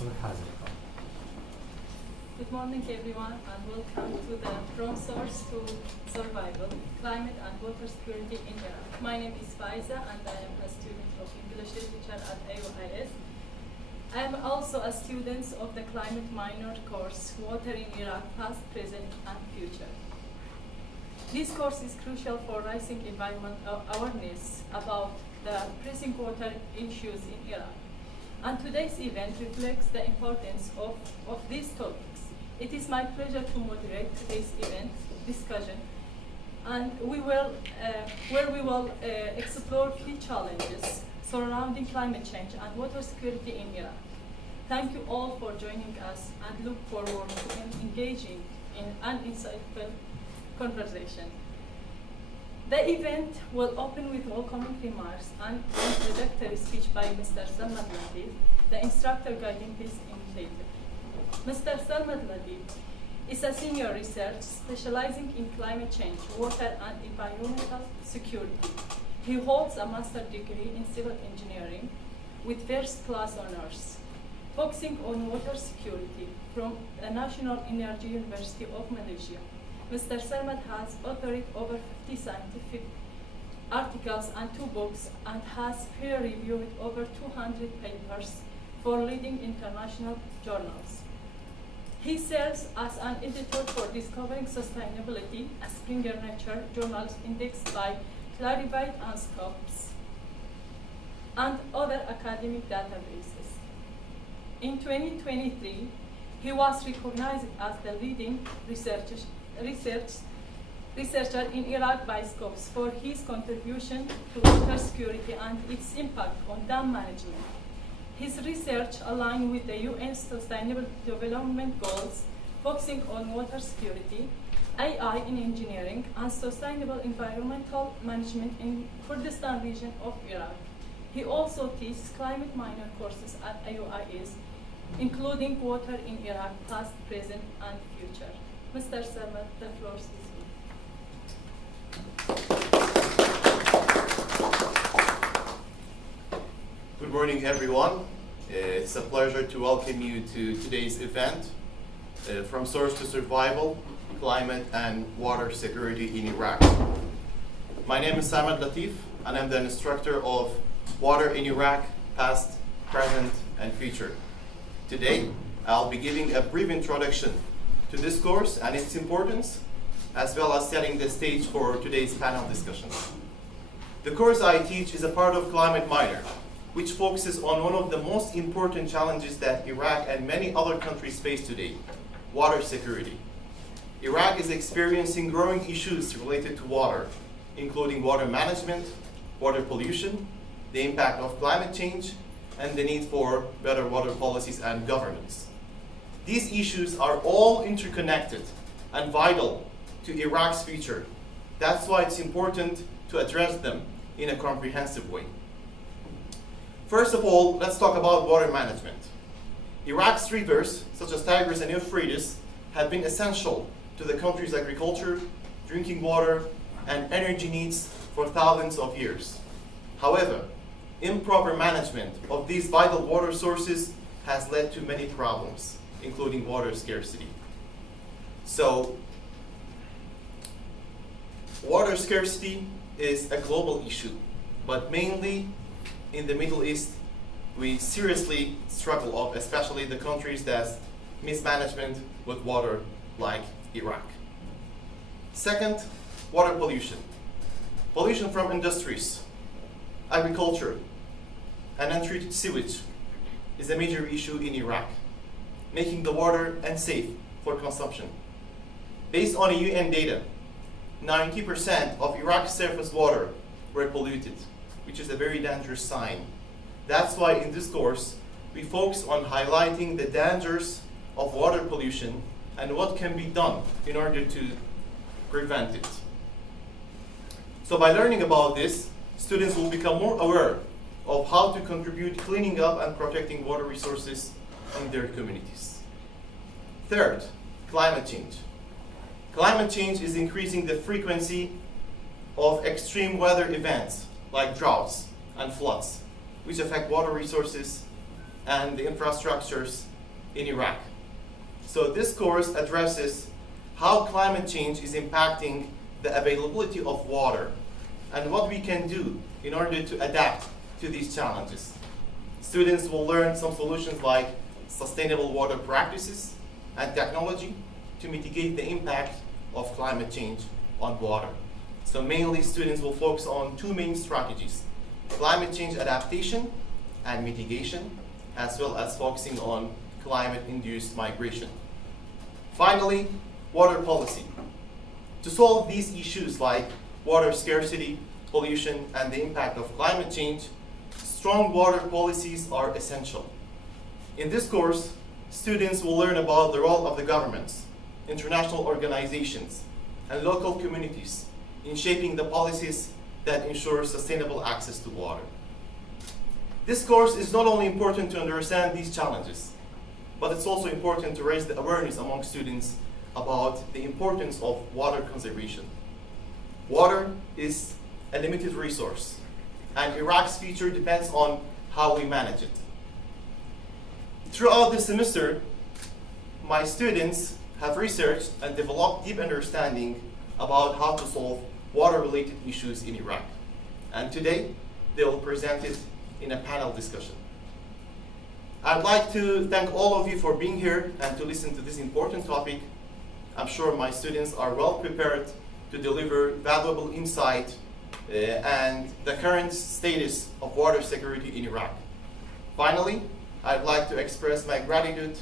Good morning, everyone, and welcome to the From Source to Survival, Climate and Water Security in Iraq. My name is Faiza, and I am a student of English Literature at AUIS. I am also a student of the Climate Minor course, Water in Iraq, Past, Present, and Future. This course is crucial for raising environmental awareness about the pressing water issues in Iraq. And today's event reflects the importance of these topics. It is my pleasure to moderate today's event discussion, and where we will explore key challenges surrounding climate change and water security in Iraq. Thank you all for joining us, and look forward to engaging in an insightful conversation. The event will open with welcoming remarks and introductory speech by Mr. Sarmad Latif, the instructor guiding this initiative. Mr. Sarmad Latif is a senior researcher specializing in climate change, water, and environmental security. He holds a master's degree in civil engineering with first-class honors, focusing on water security from the National Energy University of Malaysia. Mr. Sərməd has authored over 50 scientific articles and 2 books, and has peer-reviewed over 200 papers for leading international journals. He serves as an editor for Discovering Sustainability, a Springer Nature journals indexed by Clarivate and Scopus, and other academic databases. In 2023, he was recognized as the leading researcher in Iraq by Scopus for his contribution to water security and its impact on dam management. His research aligned with the UN Sustainable Development Goals, focusing on water security, AI in engineering, and sustainable environmental management in Kurdistan region of Iraq. He also teaches climate minor courses at AUIS, including water in Iraq, past, present, and future. Mr. Sərməd, the floor is yours. Good morning, everyone. It's a pleasure to welcome you to today's event, From Source to Survival, Climate and Water Security in Iraq. My name is Sarmad Latif, and I'm the instructor of Water in Iraq, Past, Present, and Future. Today, I'll be giving a brief introduction to this course and its importance, as well as setting the stage for today's panel discussion. The course I teach is a part of Climate Minor, which focuses on one of the most important challenges that Iraq and many other countries face today, water security. Iraq is experiencing growing issues related to water, including water management, water pollution, the impact of climate change, and the need for better water policies and governance. These issues are all interconnected and vital to Iraq's future. That's why it's important to address them in a comprehensive way. First of all, let's talk about water management. Iraq's rivers, such as Tigris and Euphrates, have been essential to the country's agriculture, drinking water, and energy needs for thousands of years. However, improper management of these vital water sources has led to many problems, including water scarcity. So, water scarcity is a global issue, but mainly in the Middle East, we seriously struggle of, especially the countries that mismanagement with water, like Iraq. Second, water pollution. Pollution from industries, agriculture, and untreated sewage is a major issue in Iraq, making the water unsafe for consumption. Based on UN data, 90% of Iraq's surface water were polluted, which is a very dangerous sign. That's why in this course, we focus on highlighting the dangers of water pollution and what can be done in order to prevent it. So by learning about this, students will become more aware of how to contribute cleaning up and protecting water resources in their communities. Third, climate change. Climate change is increasing the frequency of extreme weather events like droughts and floods, which affect water resources and the infrastructures in Iraq. So this course addresses how climate change is impacting the availability of water and what we can do in order to adapt to these challenges. Students will learn some solutions like sustainable water practices and technology to mitigate the impact of climate change on water. So mainly students will focus on two main strategies: climate change adaptation and mitigation, as well as focusing on climate-induced migration. Finally, water policy. To solve these issues like water scarcity, pollution, and the impact of climate change, strong water policies are essential. In this course, students will learn about the role of the governments, international organizations, and local communities in shaping the policies that ensure sustainable access to water. This course is not only important to understand these challenges, but it's also important to raise the awareness among students about the importance of water conservation. Water is a limited resource, and Iraq's future depends on how we manage it. Throughout the semester, my students have researched and developed deep understanding about how to solve water-related issues in Iraq. And today, they will present it in a panel discussion. I'd like to thank all of you for being here and to listen to this important topic. I'm sure my students are well prepared to deliver valuable insight and the current status of water security in Iraq. Finally, I'd like to express my gratitude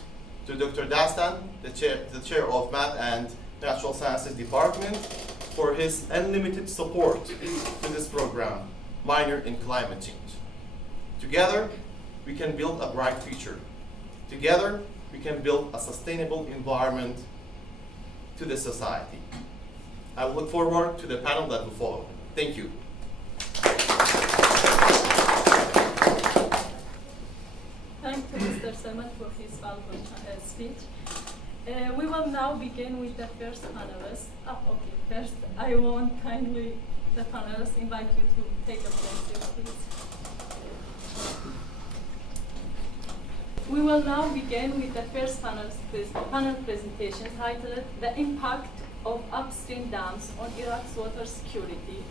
to Dr. Dastan, the chair of Math and Natural Sciences Department, for his unlimited support to this program, Minor in Climate Change. Together, we can build a bright future. Together, we can build a sustainable environment to the society. I will look forward to the panel that will follow. Thank you. Thank you, Mr. Sərməd, for his valuable speech. We will now begin with the first panelist. First, I want kindly the panelists invite you to take a place, please. We will now begin with the first panel presentation titled The Impact of Upstream Dams on Iraq's Water Security,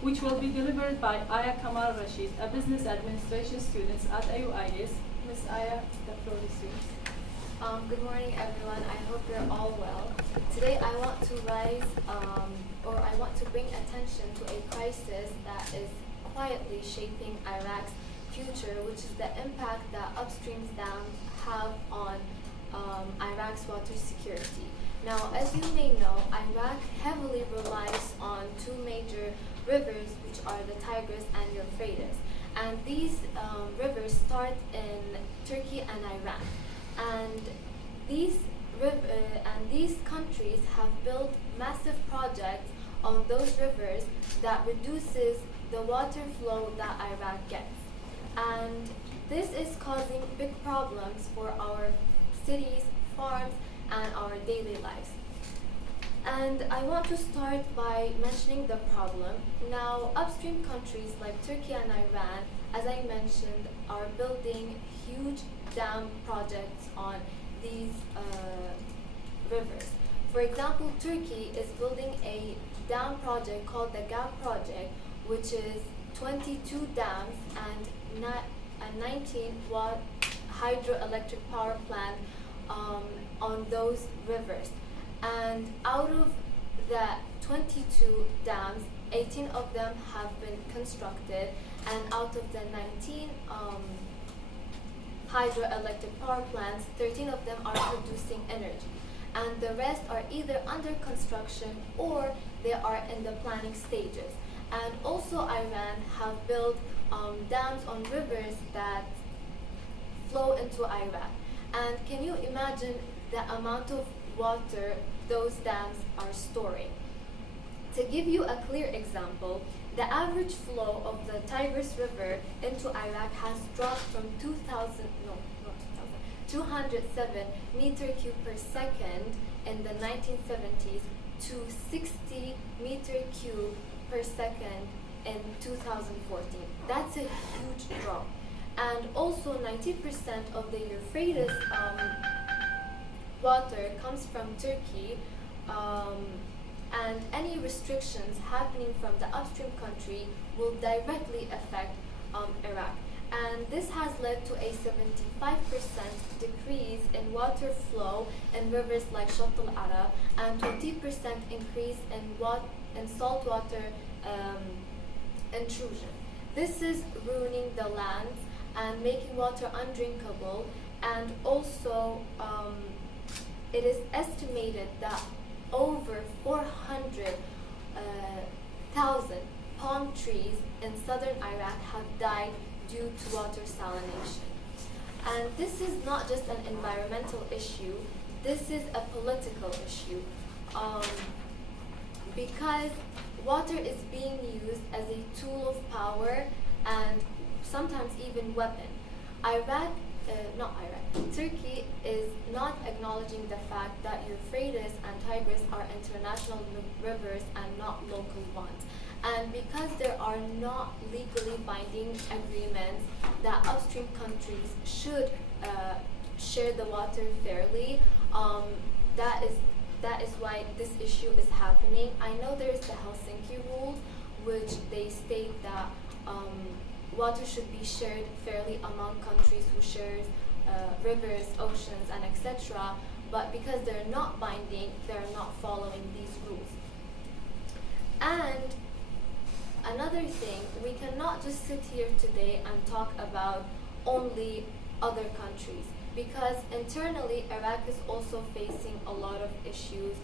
which will be delivered by Aya Kamal Rashid, a business administration student at AUIS. Ms. Aya, the floor is yours. Good morning, everyone. I hope you're all well. Today, I want to I want to bring attention to a crisis that is quietly shaping Iraq's future, which is the impact that upstream dams have on Iraq's water security. Now, as you may know, Iraq heavily relies on two major rivers, which are the Tigris and Euphrates. And these rivers start in Turkey and Iran. And these countries have built massive projects on those rivers that reduces the water flow that Iraq gets. And this is causing big problems for our cities, farms, and our daily lives. And I want to start by mentioning the problem. Now, upstream countries like Turkey and Iran, as I mentioned, are building huge dam projects on these rivers. For example, Turkey is building a dam project called the GAP project, which is 22 dams and a 19-watt hydroelectric power plant on those rivers. And out of the 22 dams, 18 of them have been constructed, and out of the 19 hydroelectric power plants, 13 of them are producing energy. And the rest are either under construction or they are in the planning stages. And also Iran have built dams on rivers that flow into Iraq. And can you imagine the amount of water those dams are storing? To give you a clear example, the average flow of the Tigris River into Iraq has dropped from 207 meter cube per second in the 1970s to 60 meter cube per second in 2014. That's a huge drop. And also 90% of the Euphrates water comes from Turkey, and any restrictions happening from the upstream country will directly affect Iraq. And this has led to a 75% decrease in water flow in rivers like Shatt al-Arab and 20% increase in saltwater intrusion. This is ruining the lands and making water undrinkable, and also it is estimated that over 400,000 palm trees in southern Iraq have died due to water salination. And this is not just an environmental issue, this is a political issue. Because water is being used as a tool of power and sometimes even weapon. Turkey is not acknowledging the fact that Euphrates and Tigris are international rivers and not local ones. And because there are not legally binding agreements that upstream countries should share the water fairly, that is why this issue is happening. I know there is the Helsinki rules, which they state that water should be shared fairly among countries who share rivers, oceans, and etc. But because they're not binding, they're not following these rules. And another thing, we cannot just sit here today and talk about only other countries, because internally Iraq is also facing a lot of issues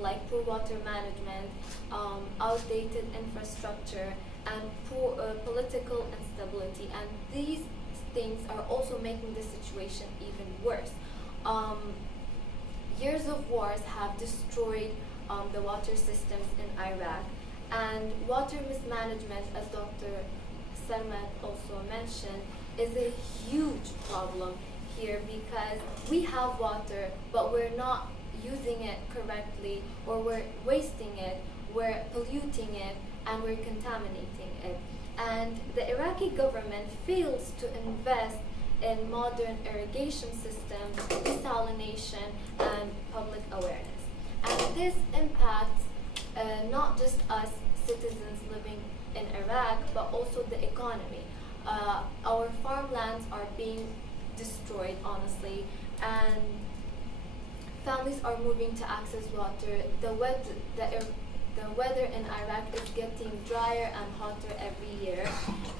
like poor water management, outdated infrastructure, and poor political instability. And these things are also making the situation even worse. Years of wars have destroyed the water systems in Iraq, and water mismanagement, as Dr. Sərməd also mentioned, is a huge problem here, because we have water, but we're not using it correctly, or we're wasting it, we're polluting it, and we're contaminating it. And the Iraqi government fails to invest in modern irrigation systems, desalination, and public awareness. And this impacts not just us citizens living in Iraq, but also the economy. Our farmlands are being destroyed, honestly, and families are moving to access water. The weather in Iraq is getting drier and hotter every year,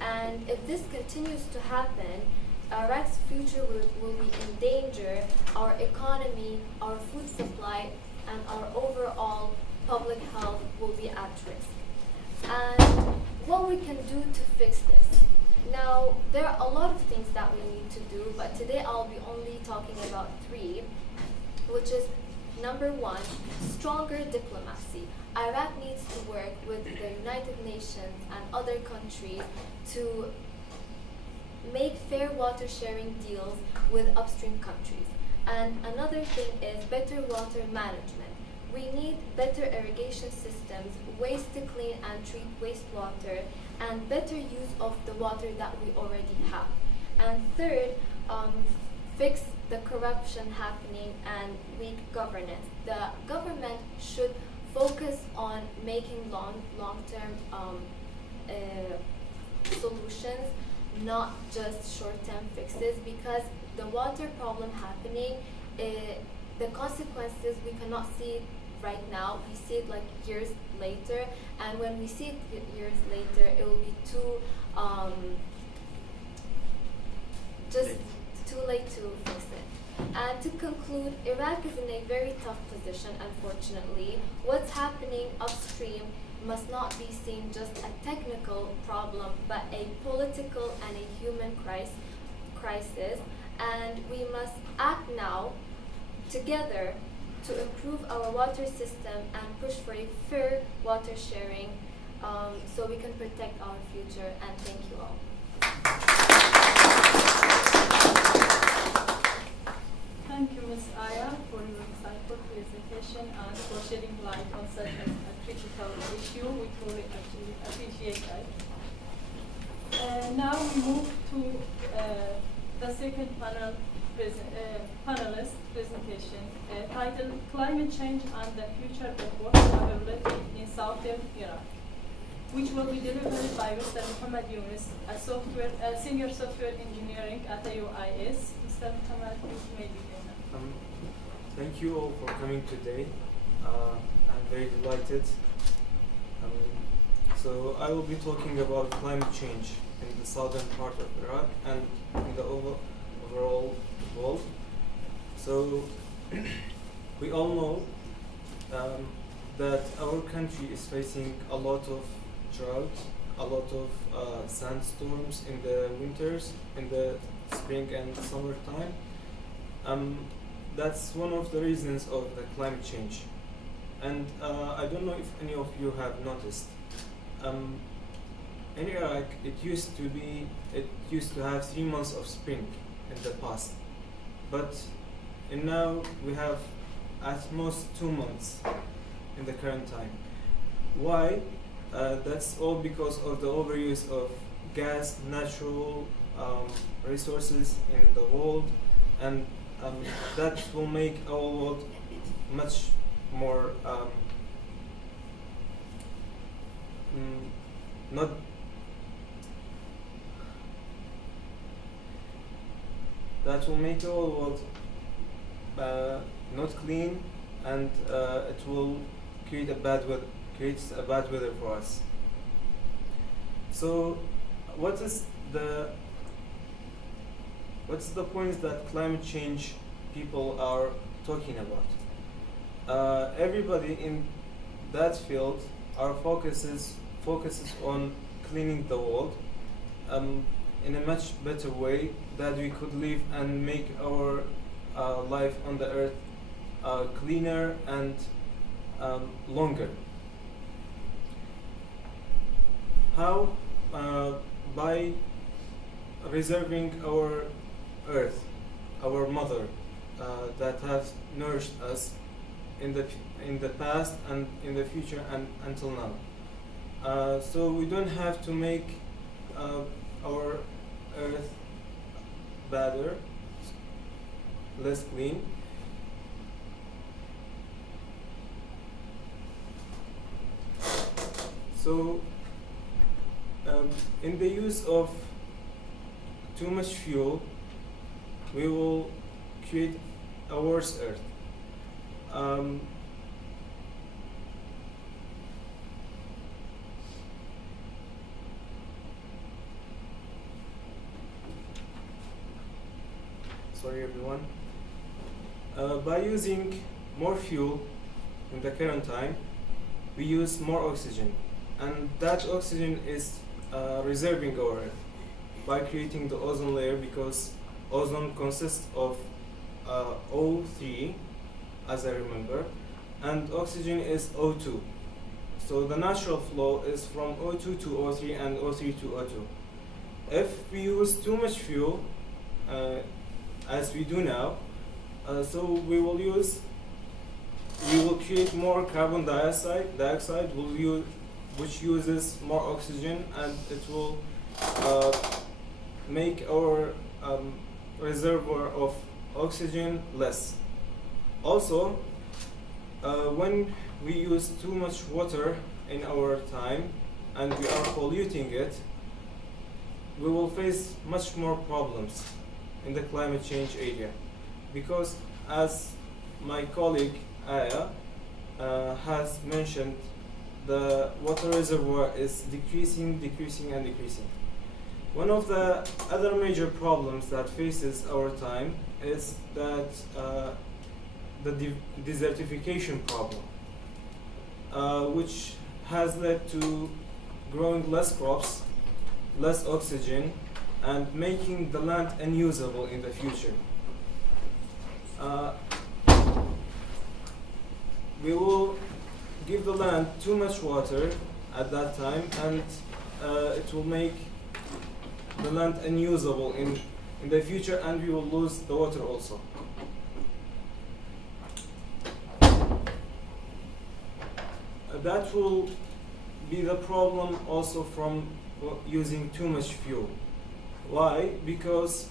and if this continues to happen, Iraq's future will be in danger. Our economy, our food supply, and our overall public health will be at risk. And what we can do to fix this? Now, there are a lot of things that we need to do, but today I'll be only talking about 3, which is number 1, stronger diplomacy. Iraq needs to work with the United Nations and other countries to make fair water sharing deals with upstream countries. And another thing is better water management. We need better irrigation systems, ways to clean and treat wastewater, and better use of the water that we already have. And third, fix the corruption happening and weak governance. The government should focus on making long-term solutions, not just short-term fixes, because the water problem happening, the consequences we cannot see right now. We see it like years later, and when we see it years later, it will be too late to fix it. And to conclude, Iraq is in a very tough position, unfortunately. What's happening upstream must not be seen just a technical problem, but a political and a human crisis. And we must act now together to improve our water system and push for a fair water sharing so we can protect our future. And thank you all. Thank you, Ms. Aya, for your insightful presentation and for shedding light on such a critical issue. We truly appreciate that. Now we move to second panelist presentation titled Climate Change and the Future of Water Availability in Southern Iraq, which will be delivered by Mr. Muhammad Yunus, a senior software engineering at the UIS. Mr. Muhammad, you may begin. Thank you all for coming today. I'm very delighted. So I will be talking about climate change in the southern part of Iraq and in the overall world. So we all know that our country is facing a lot of drought, a lot of sandstorms in the winters, in the spring and summertime. That's one of the reasons of the climate change. And I don't know if any of you have noticed. In Iraq, it used to have 3 months of spring in the past, but now we have at most 2 months in the current time. Why? That's all because of the overuse of gas, natural resources in the world, and that will make our world much more that will make our world not clean, and it will creates a bad weather for us. So what's the point that climate change people are talking about? Everybody in that field focuses on cleaning the world in a much better way that we could live and make our life on the earth cleaner and longer. How? By reserving our earth, our mother, that has nourished us in the past and in the future and until now. So we don't have to make our earth better, less clean. So in the use of too much fuel, we will create a worse earth. Sorry everyone. By using more fuel in the current time, we use more oxygen, and that oxygen is reserving our earth by creating the ozone layer, because ozone consists of O3, as I remember, and oxygen is O2. So the natural flow is from O2 to O3 and O3 to O2. If we use too much fuel, as we do now, so we will create more carbon dioxide which uses more oxygen, and it will make our reservoir of oxygen less. Also, when we use too much water in our time and we are polluting it, we will face much more problems in the climate change area, because as my colleague Aya has mentioned, the water reservoir is decreasing. One of the other major problems that faces our time is that the desertification problem, which has led to growing less crops, less oxygen, and making the land unusable in the future. We will give the land too much water at that time, and it will make the land unusable in the future, and we will lose the water also. That will be the problem also from using too much fuel. Why? Because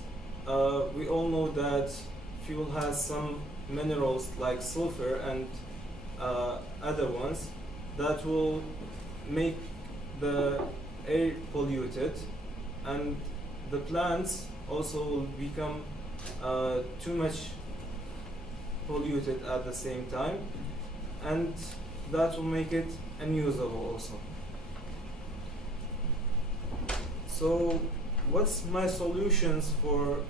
we all know that fuel has some minerals like sulfur and other ones that will make the air polluted, and the plants also will become too much polluted at the same time, and that will make it unusable also. So what's my solutions for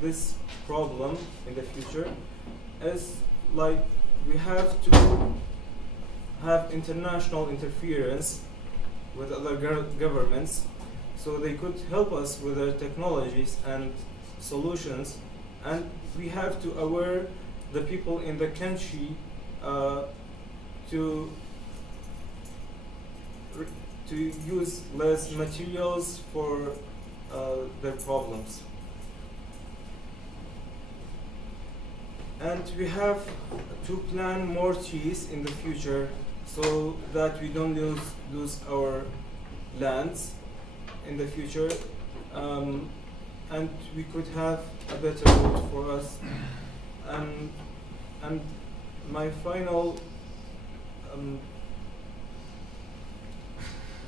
this problem in the future is, like, we have to have international interference with other governments so they could help us with their technologies and solutions, and we have to aware the people in the country to use less materials for their problems. And we have to plant more trees in the future so that we don't lose our lands in the future, and we could have a better world for us. And my final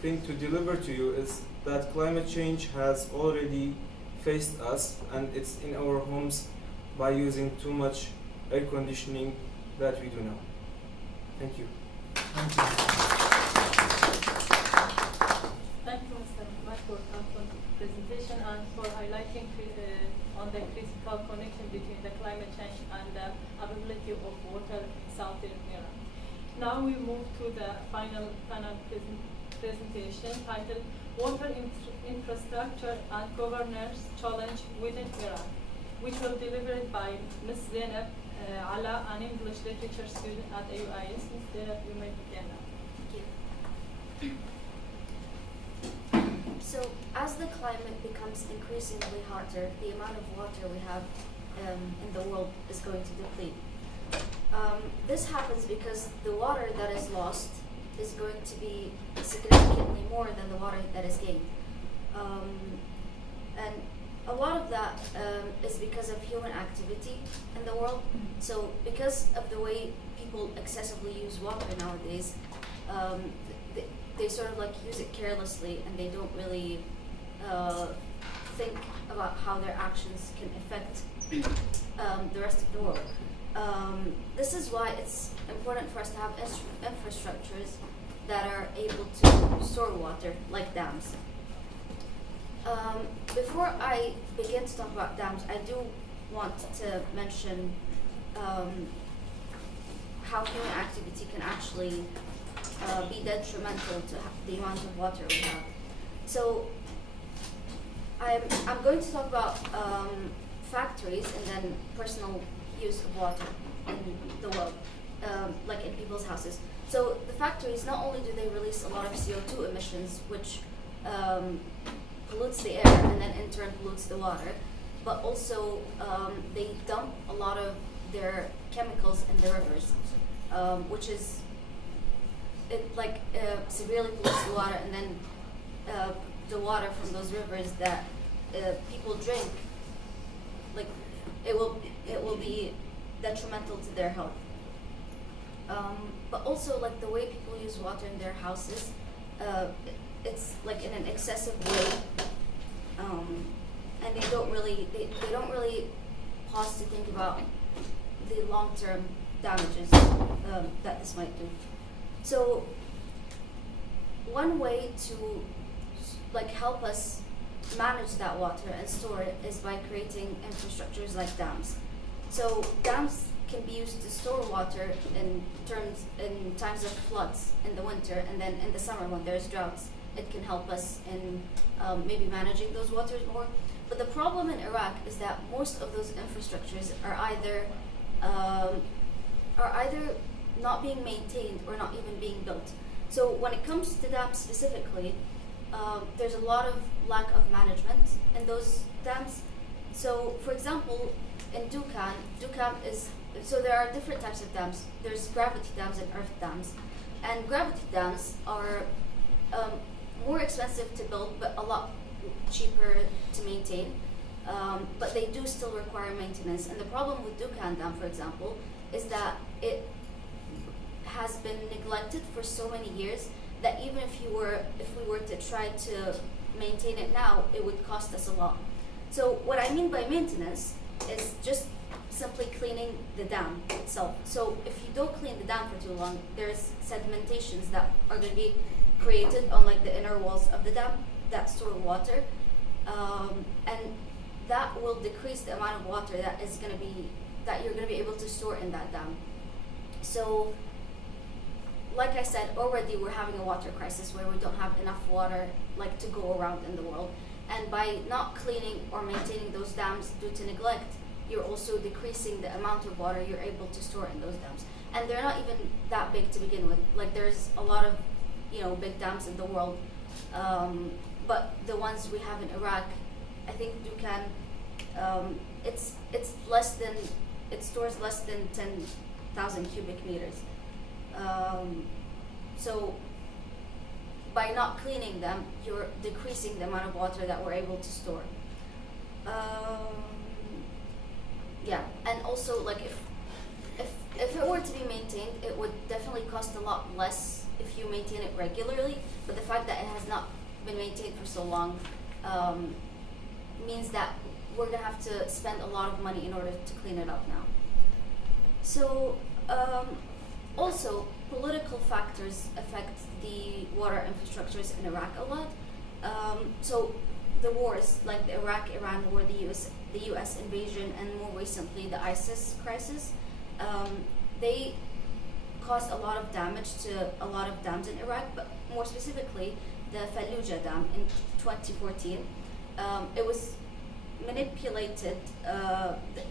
thing to deliver to you is that climate change has already faced us, and it's in our homes by using too much air conditioning that we do now. Thank you. Thank you, Mr. Ahmed, for the presentation and for highlighting on the critical connection between the climate change and the availability of water in southern Iraq. Now we move to the final panel presentation titled Water Infrastructure and Governance Challenge Within Iraq, which will be delivered by Ms. Zainab Ala, an English literature student at AUIS. Ms. Zainab, you may begin now. Thank you. So, as the climate becomes increasingly hotter, the amount of water we have in the world is going to deplete. This happens because the water that is lost is going to be significantly more than the water that is gained. And a lot of that is because of human activity in the world. So because of the way people excessively use water nowadays, they sort of like use it carelessly, and they don't really think about how their actions can affect the rest of the world. This is why it's important for us to have infrastructures that are able to store water, like dams. Before I begin to talk about dams, I do want to mention how human activity can actually be detrimental to the amount of water we have. So I'm going to talk about factories and then personal use of water in the world, like in people's houses. So the factories, not only do they release a lot of CO2 emissions, which pollutes the air and then in turn pollutes the water, but also they dump a lot of their chemicals in the rivers, which is severely pollutes the water, and then the water from those rivers that people drink, like it will be detrimental to their health. But also, like, the way people use water in their houses, it's like in an excessive way, and they don't really pause to think about the long-term damages that this might do. So one way to help us manage that water and store it is by creating infrastructures like dams. So dams can be used to store water in times of floods in the winter, and then in the summer when there's droughts, it can help us in maybe managing those waters more. But the problem in Iraq is that most of those infrastructures are either not being maintained or not even being built. So when it comes to dams specifically, there's a lot of lack of management in those dams. So for example, in Dukan is, so there are different types of dams. There's gravity dams and earth dams. And gravity dams are more expensive to build, but a lot cheaper to maintain. but they do still require maintenance. And the problem with Dukan Dam, for example, is that it has been neglected for so many years that even if we were to try to maintain it now, it would cost us a lot. So what I mean by maintenance is just simply cleaning the dam itself. So if you don't clean the dam for too long, there's sedimentations that are going to be created on like the inner walls of the dam that store water, and that will decrease the amount of water that you're going to be able to store in that dam. So, like I said, already we're having a water crisis where we don't have enough water like to go around in the world, and by not cleaning or maintaining those dams due to neglect, you're also decreasing the amount of water you're able to store in those dams. And they're not even that big to begin with. Like there's a lot of, big dams in the world, but the ones we have in Iraq, I think Dukan, it stores less than 10,000 cubic meters. So by not cleaning them, you're decreasing the amount of water that we're able to store. Yeah, and also like if it were to be maintained, it would definitely cost a lot less if you maintain it regularly. But the fact that it has not been maintained for so long means that we're gonna have to spend a lot of money in order to clean it up now. So also political factors affect the water infrastructures in Iraq a lot. So the wars, like the Iraq-Iran war, the US invasion, and more recently the ISIS crisis, they caused a lot of damage to a lot of dams in Iraq, but more specifically the Fallujah Dam in 2014. It was manipulated,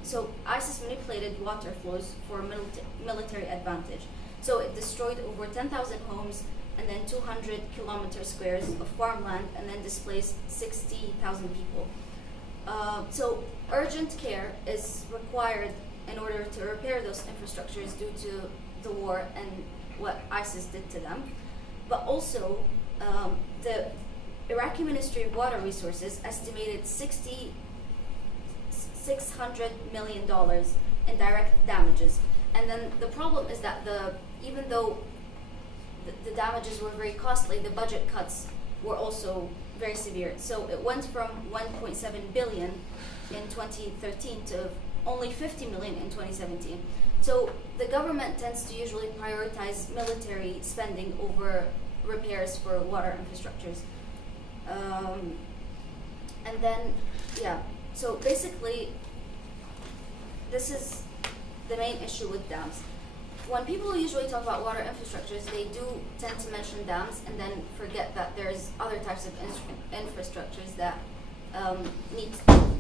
so ISIS manipulated water flows for military advantage. So it destroyed over 10,000 homes and then 200 kilometer squares of farmland and then displaced 60,000 people. So urgent care is required in order to repair those infrastructures due to the war and what ISIS did to them. But also, the Iraqi Ministry of Water Resources estimated $600 million in direct damages. And then the problem is that even though the damages were very costly, the budget cuts were also very severe. So it went from 1.7 billion in 2013 to only 50 million in 2017. So the government tends to usually prioritize military spending over repairs for water infrastructures. And then, so basically, this is the main issue with dams. When people usually talk about water infrastructures, they do tend to mention dams and then forget that there's other types of infrastructures that need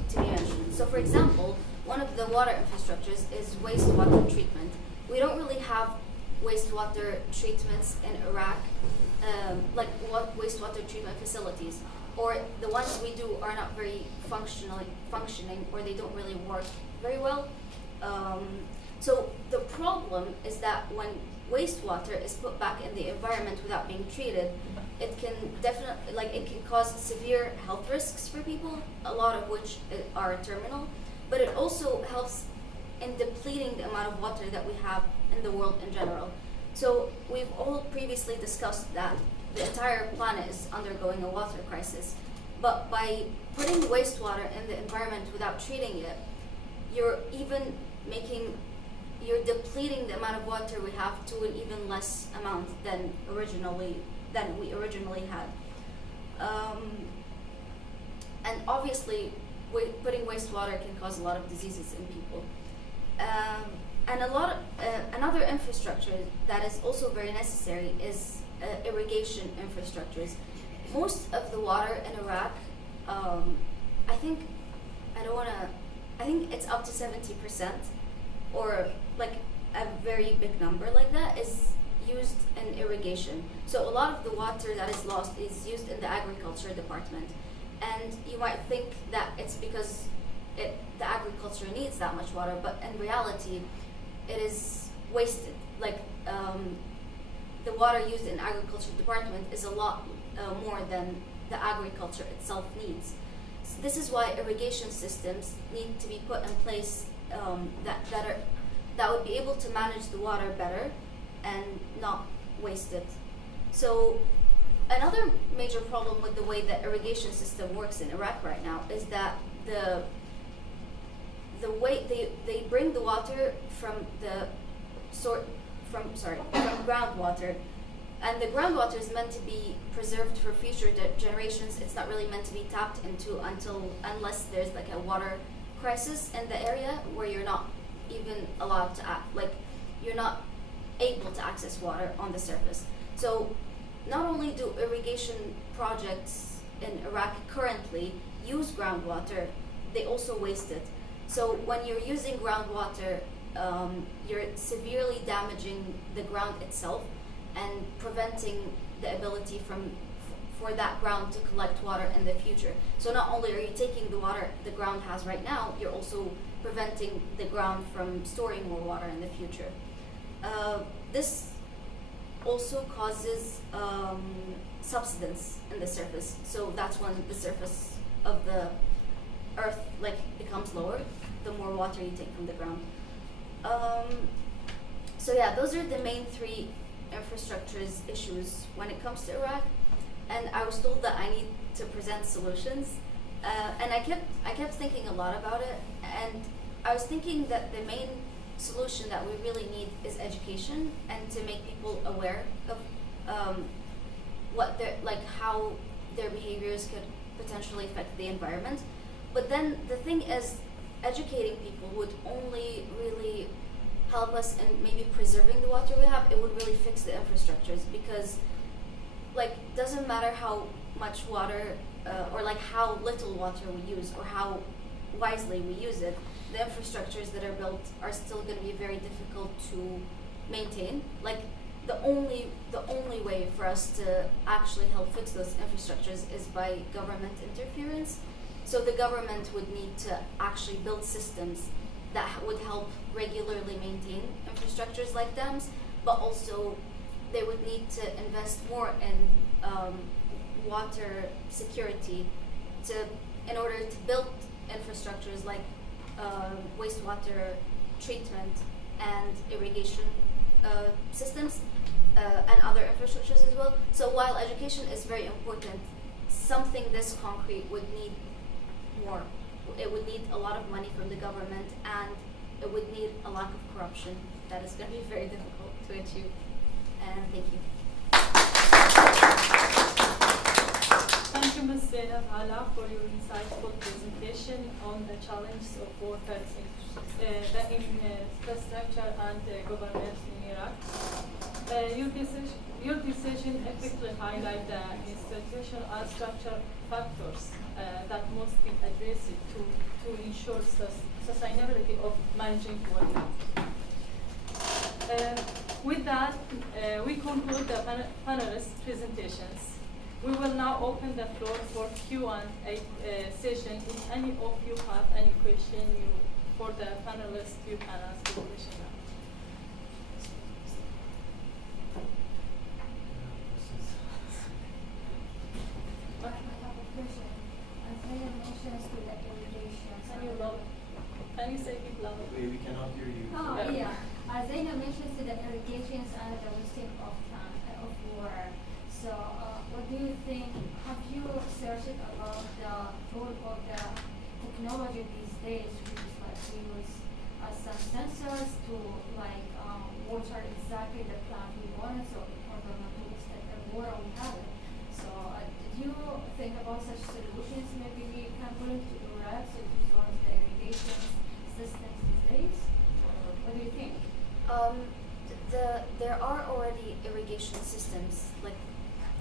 to be mentioned. So for example, one of the water infrastructures is wastewater treatment. We don't really have wastewater treatments in Iraq, like wastewater treatment facilities, or the ones we do are not very functioning, or they don't really work very well. So the problem is that when wastewater is put back in the environment without being treated, it can definitely, it can cause severe health risks for people, a lot of which are terminal, but it also helps in depleting the amount of water that we have in the world in general. So we've all previously discussed that the entire planet is undergoing a water crisis, but by putting wastewater in the environment without treating it, you're depleting the amount of water we have to an even less amount than we originally had. And obviously, putting wastewater can cause a lot of diseases in people. And another infrastructure that is also very necessary is irrigation infrastructures. Most of the water in Iraq, I think it's up to 70%, or like a very big number like that, is used in irrigation. So a lot of the water that is lost is used in the agriculture department. And you might think that it's because the agriculture needs that much water, but in reality, it is wasted. The water used in agriculture department is a lot more than the agriculture itself needs. this is why irrigation systems need to be put in place that would be able to manage the water better and not waste it. So another major problem with the way the irrigation system works in Iraq right now is that the way they bring the water from groundwater, and the groundwater is meant to be preserved for future generations. It's not really meant to be tapped into unless there's like a water crisis in the area where you're not even allowed to you're not able to access water on the surface. So not only do irrigation projects in Iraq currently use groundwater, they also waste it. So when you're using groundwater, you're severely damaging the ground itself and preventing the ability for that ground to collect water in the future. So not only are you taking the water the ground has right now, you're also preventing the ground from storing more water in the future. This also causes subsidence in the surface. So that's when the surface of the earth becomes lower, the more water you take from the ground. So yeah, those are the main three infrastructures issues when it comes to Iraq. And I was told that I need to present solutions. And I kept thinking a lot about it. And I was thinking that the main solution that we really need is education, and to make people aware of how their behaviors could potentially affect the environment. But then the thing is, educating people would only really help us in maybe preserving the water we have. It would really fix the infrastructures, because doesn't matter how much water or how little water we use or how wisely we use it, the infrastructures that are built are still going to be very difficult to maintain. The only way for us to actually help fix those infrastructures is by government interference. So the government would need to actually build systems that would help regularly maintain infrastructures like dams, but also they would need to invest more in water security in order to build infrastructures like wastewater treatment and irrigation systems and other infrastructures as well. So while education is very important, something this concrete would need more. It would need a lot of money from the government, and it would need a lack of corruption that is going to be very difficult to achieve. And thank you. Thank you, Ms. Zainab Hala, for your insightful presentation on the challenges of water infrastructure and governance in Iraq. Your decision effectively highlight the institutional and structural factors that must be addressed to ensure sustainability of managing water. With that, we conclude the panelists' presentations. We will now open the floor for Q&A session. If any of you have any question for the panelists, you can ask the question now. I have a question. As they mentions to the irrigation. Can you say it louder? We cannot hear you. Oh, yeah. As they mentions to the irrigations and the wasting of water. So, what do you think? Have you searched about the role of the technology these days, which is we use some sensors to water exactly the plant we want, so in order not to waste the water we have it. So, did you think about such solutions? Maybe we can put into Iraq to solve the irrigation systems these days? What do you think? There are already irrigation systems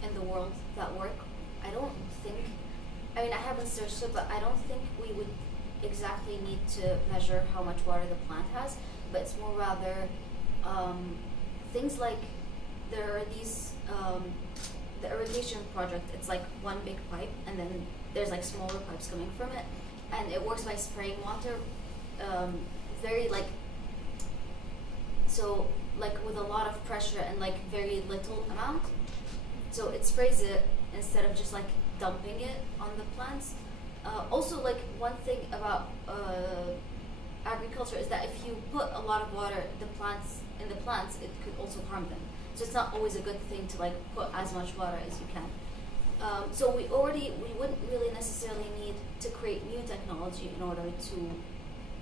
in the world that work. I haven't searched it, but I don't think we would exactly need to measure how much water the plant has, but it's more rather things like there are these the irrigation project. It's one big pipe, and then there's smaller pipes coming from it, and it works by spraying water very with a lot of pressure and very little amount. So it sprays it instead of just dumping it on the plants. Also, like one thing about agriculture is that if you put a lot of water in the plants, it could also harm them. So it's not always a good thing to like put as much water as you can. So we wouldn't really necessarily need to create new technology in order to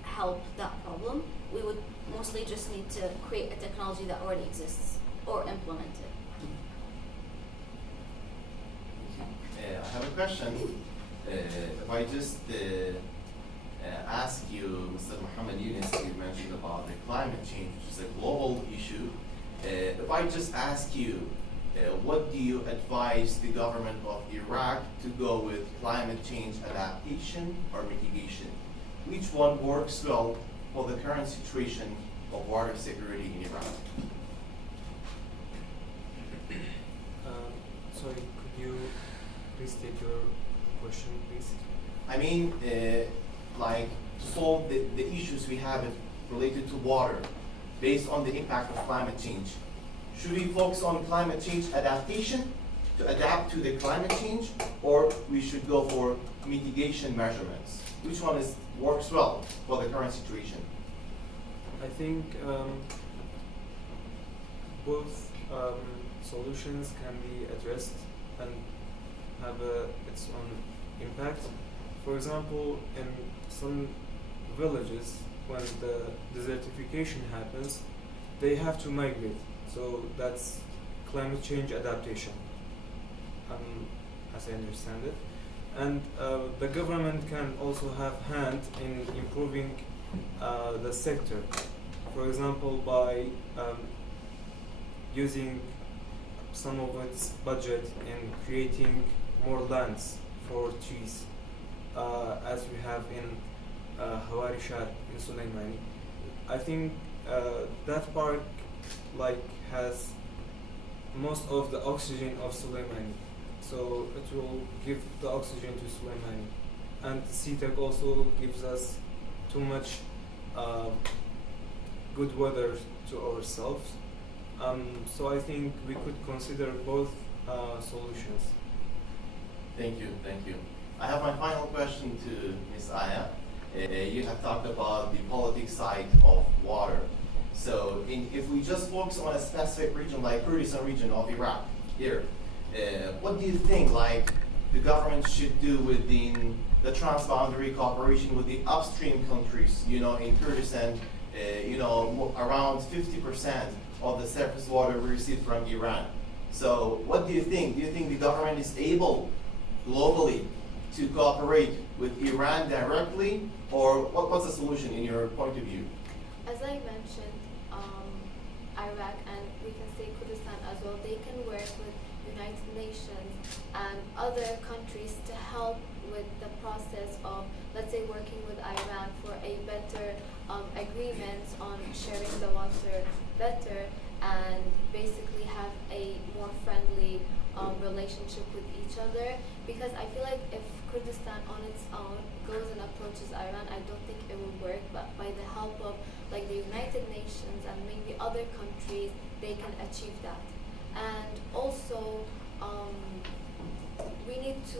help that problem. We would mostly just need to create a technology that already exists or implement it. I have a question. If I just ask you, Mr. Muhammad Yunus, you mentioned about the climate change, which is a global issue. If I just ask you, what do you advise the government of Iraq to go with climate change adaptation or mitigation? Which one works well for the current situation of water security in Iraq? Sorry, could you please state your question, please? I mean, like to solve the issues we have related to water based on the impact of climate change. Should we focus on climate change adaptation to adapt to the climate change, or we should go for mitigation measurements? Which one works well for the current situation? I think both solutions can be addressed and have its own impact. For example, in some villages, when the desertification happens, they have to migrate. So that's climate change adaptation, as I understand it. And the government can also have hand in improving the sector. For example, by using some of its budget in creating more lands for trees, as we have in Hawari Shar in Sulaimani. I think that park has most of the oxygen of Sulaimani, so it will give the oxygen to Sulaimani. And CTEC also gives us too much good weather to ourselves. So I think we could consider both solutions. Thank you, thank you. I have my final question to Ms. Aya. You have talked about the politics side of water. So if we just focus on a specific region like Kurdistan region of Iraq here, what do you think the government should do within the transboundary cooperation with the upstream countries? You know, in Kurdistan, around 50% of the surface water we receive from Iran. So what do you think? Do you think the government is able globally to cooperate with Iran directly, or what's the solution in your point of view? As I mentioned, Iraq and we can say Kurdistan as well, they can work with United Nations and other countries to help with the process of, let's say, working with Iran for a better agreement on sharing the water better and basically have a more friendly relationship with each other. Because I feel like if Kurdistan on its own goes and approaches Iran, I don't think it will work, but by the help of the United Nations and maybe other countries, they can achieve that. And also, we need to,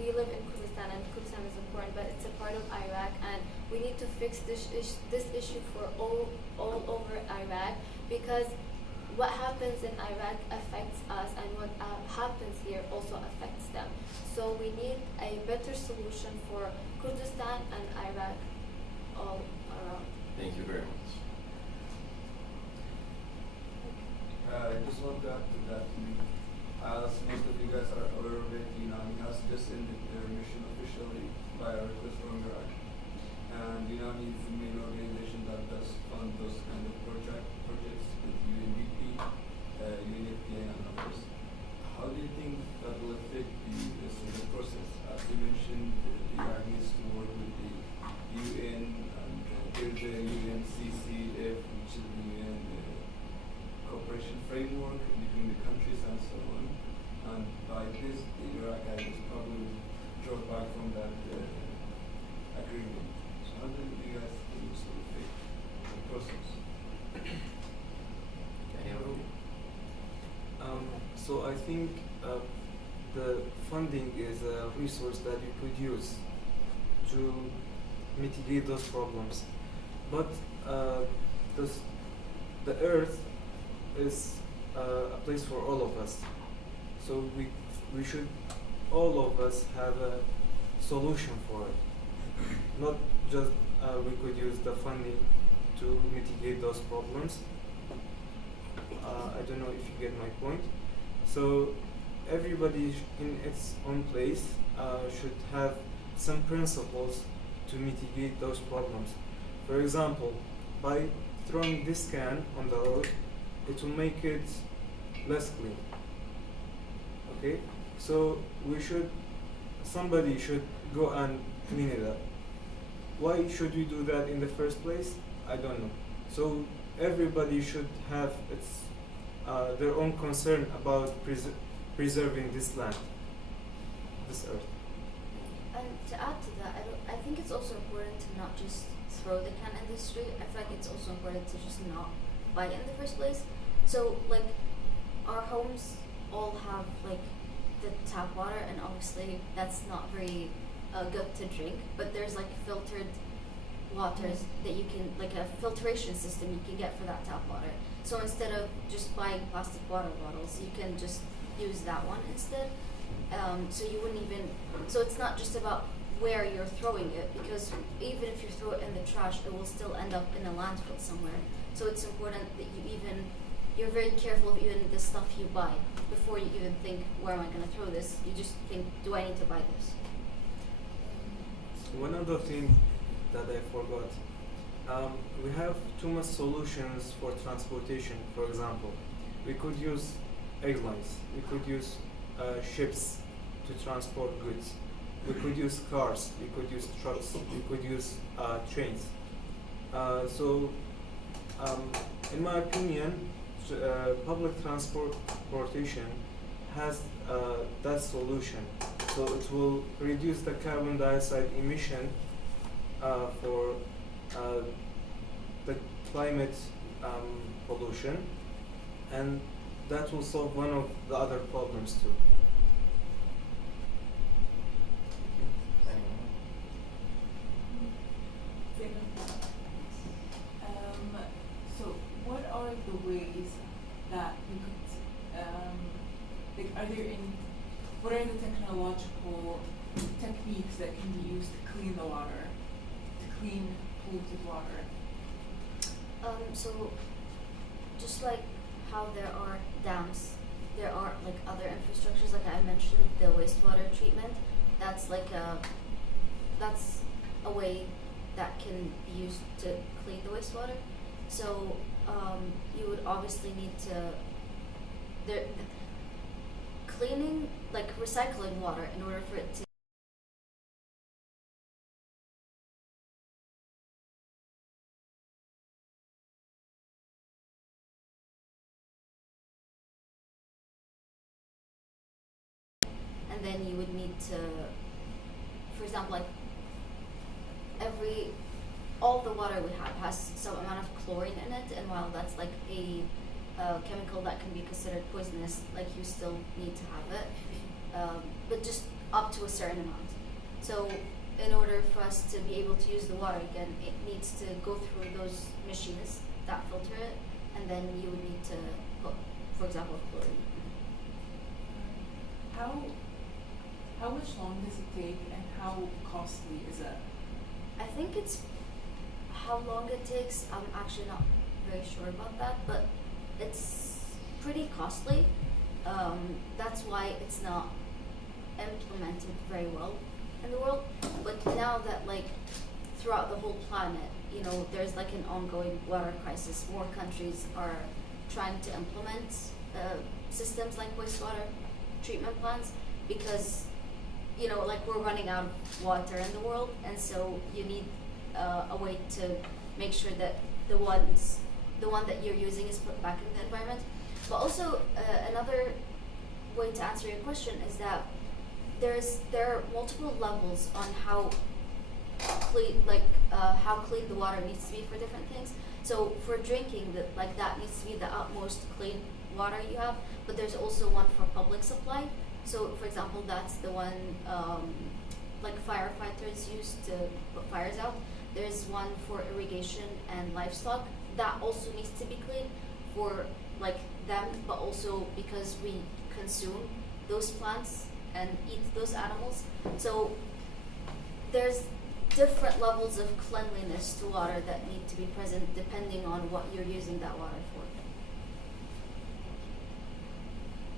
we live in Kurdistan and Kurdistan is important, but it's a part of Iraq, and we need to fix this issue for all over Iraq, because what happens in Iraq affects us, and what happens here also affects them. So we need a better solution for Kurdistan and Iraq all around. Thank you very much. I just want to add to that. As most of you guys are aware of it, UNAMI has just ended their mission officially by a request from Iraq. And UNAMI is the main organization that does fund those kind of projects with UNDP, UNFPA, and others. How do you think that will affect the process? As you mentioned, Iraq needs to work with the UN and there's the UNCCF, which is the UN cooperation framework between the countries and so on. And by this, Iraq will probably draw back from that agreement. So how do you guys think this will affect the process? So I think the funding is a resource that you could use to mitigate those problems. But the Earth is a place for all of us. So we should, all of us, have a solution for it. Not just we could use the funding to mitigate those problems. I don't know if you get my point. So everybody in its own place should have some principles to mitigate those problems. For example, by throwing this can on the road, it will make it less clean. Okay? So somebody should go and clean it up. Why should we do that in the first place? I don't know. So everybody should have their own concern about preserving this land, this earth. And to add to that, I think it's also important to not just throw the can in the street. I feel like it's also important to just not buy it in the first place. So like our homes all have like the tap water, and obviously that's not very good to drink, but there's like filtered waters that you can, like a filtration system you can get for that tap water. So instead of just buying plastic water bottles, you can just use that one instead. So you wouldn't even, so it's not just about where you're throwing it, because even if you throw it in the trash, it will still end up in a landfill somewhere. So it's important that you're very careful of even the stuff you buy. Before you even think, where am I going to throw this? You just think, do I need to buy this? One other thing that I forgot. We have too much solutions for transportation. For example, we could use airlines. We could use ships to transport goods. We could use cars. We could use trucks. We could use trains. In my opinion, public transportation has that solution. So it will reduce the carbon dioxide emission for the climate pollution, and that will solve one of the other problems too. So what are the ways that we could, what are the technological techniques that can be used to clean the water, to clean polluted water? So just like how there are dams, there are like other infrastructures, like I mentioned, the wastewater treatment. That's a way that can be used to clean the wastewater. So you would obviously need to cleaning, like recycling water in order for it to and then you would need to, for example, like all the water we have has some amount of chlorine in it, and while that's like a chemical that can be considered poisonous, like you still need to have it, but just up to a certain amount. So in order for us to be able to use the water again, it needs to go through those machines that filter it, and then you would need to put, for example, chlorine. How much long does it take, and how costly is it? I think it's how long it takes. I'm actually not very sure about that, but it's pretty costly. That's why it's not implemented very well in the world. But now that like throughout the whole planet, you know, there's like an ongoing water crisis. More countries are trying to implement systems like wastewater treatment plants, because you know, like we're running out of water in the world, and so you need a way to make sure that the one that you're using is put back in the environment. But also another way to answer your question is that there are multiple levels on how clean the water needs to be for different things. So for drinking, that needs to be the utmost clean water you have. But there's also one for public supply. So for example, that's the one like firefighters use to put fires out. There's one for irrigation and livestock that also needs to be cleaned for like them, but also because we consume those plants and eat those animals. So there's different levels of cleanliness to water that need to be present depending on what you're using that water for.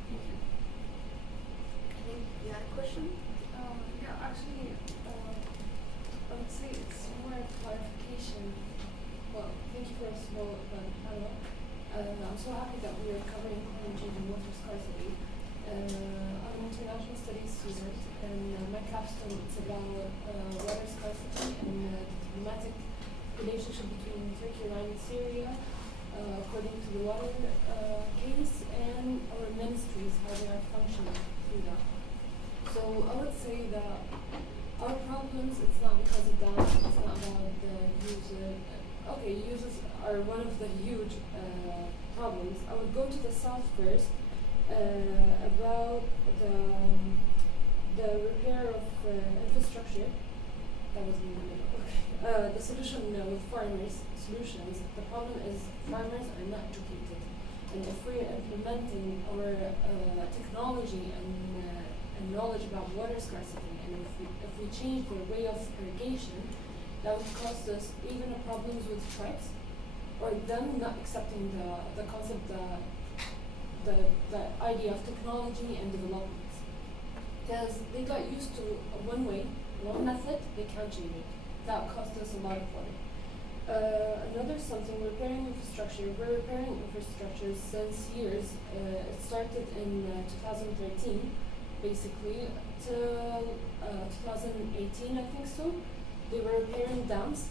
Thank you. I think you had a question? Yeah, actually, I would say it's more a clarification. Well, thank you first of all for the panel. I'm so happy that we are covering climate change and water scarcity. I'm an international studies student, and my capstone is about water scarcity and the diplomatic relationship between Turkey, Iran, and Syria, according to the water case, and our ministries, how they are functioning through that. So I would say that our problems, it's not because of that, it's not about the user. Okay, users are one of the huge problems. I would go to the south first. About the repair of infrastructure. That was in the middle. Okay. The solution with farmers, solutions. The problem is farmers are not educated, and if we're implementing our technology and knowledge about water scarcity, and if we change the way of irrigation, that would cost us even problems with tribes, or them not accepting the concept the idea of technology and development. Because they got used to one way, one method, they can't change it. That cost us a lot of money. Another something, repairing infrastructure. We're repairing infrastructure since years. It started in 2013, basically, till 2018, I think so. They were repairing dams.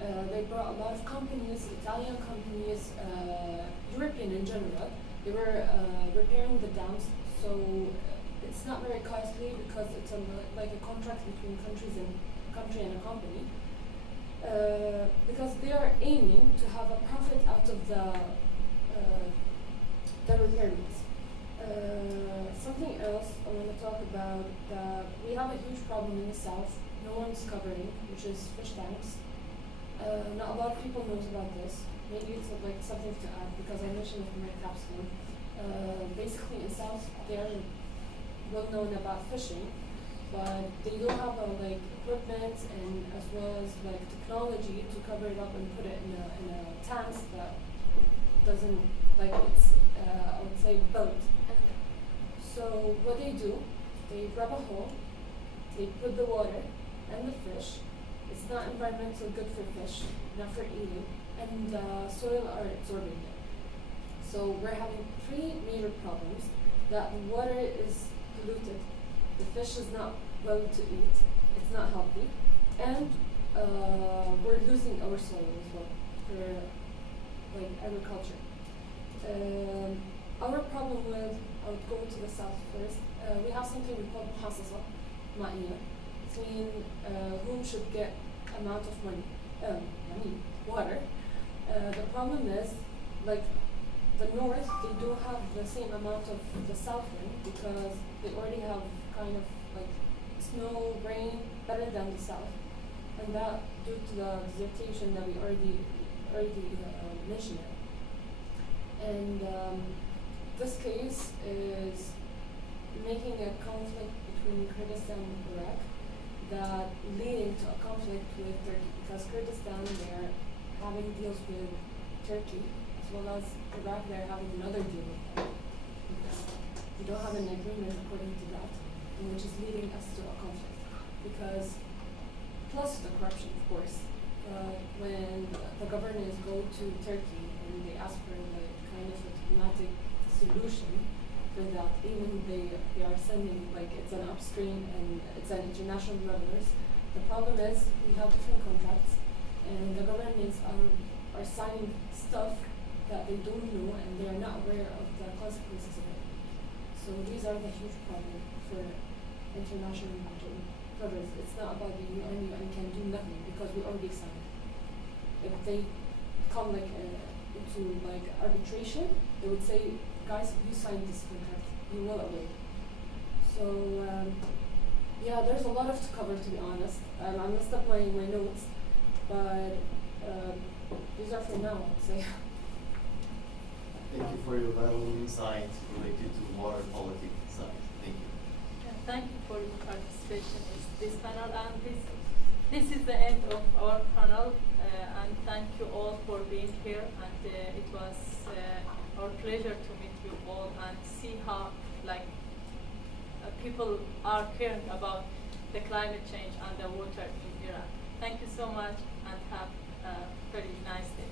They brought a lot of companies, Italian companies, European in general. They were repairing the dams, so it's not very costly because it's like a contract between country and a company. Because they are aiming to have a profit out of the repairments. Something else I want to talk about, that we have a huge problem in the south, no one's covering, which is fish tanks. Not a lot of people knows about this. Maybe it's like something to add because I mentioned it in my capstone. Basically in South they are well known about fishing, but they don't have like equipment and as well as like technology to cover it up and put it in a tanks that doesn't like it's I would say built. So what they do, they grab a hole, they put the water and the fish. It's not environmentally good for fish, not for eating, and the soil are absorbing it. So we're having three major problems. That the water is polluted, the fish is not well to eat, it's not healthy, and we're losing our soil as well for like agriculture. Our problem with, I would go to the south first, we have something we call المياه. It means whom should get amount of money, water. The problem is, like the north, they don't have the same amount of the south one because they already have kind of like snow, rain better than the south, and that due to the desertation that we already mentioned it. And this case is making a conflict between Kurdistan and Iraq that leading to a conflict with Turkey because Kurdistan, they're having deals with Turkey as well as Iraq, they're having another deal with them. We don't have an agreement according to that, which is leading us to a conflict because plus the corruption, of course. When the governors go to Turkey and they ask for like kind of a diplomatic solution for that, even they are sending like it's an upstream and it's an international revenues. The problem is we have different contracts and the governments are signing stuff that they don't know and they are not aware of the consequences of it. So these are the huge problem for international governments. It's not about the UN can do nothing because we already signed. If they come like into like arbitration, they would say, guys, you signed this contract, you will obey. So Yeah, there's a lot of to cover, to be honest. I messed up my notes, but these are for now, I'd say. Thank you for your valuable insight related to water quality side. Thank you. Thank you for your participation in this panel, and this is the end of our panel, and thank you all for being here, and it was our pleasure to meet you all and see how people are caring about the climate change and the water in Iraq. Thank you so much and have a very nice day.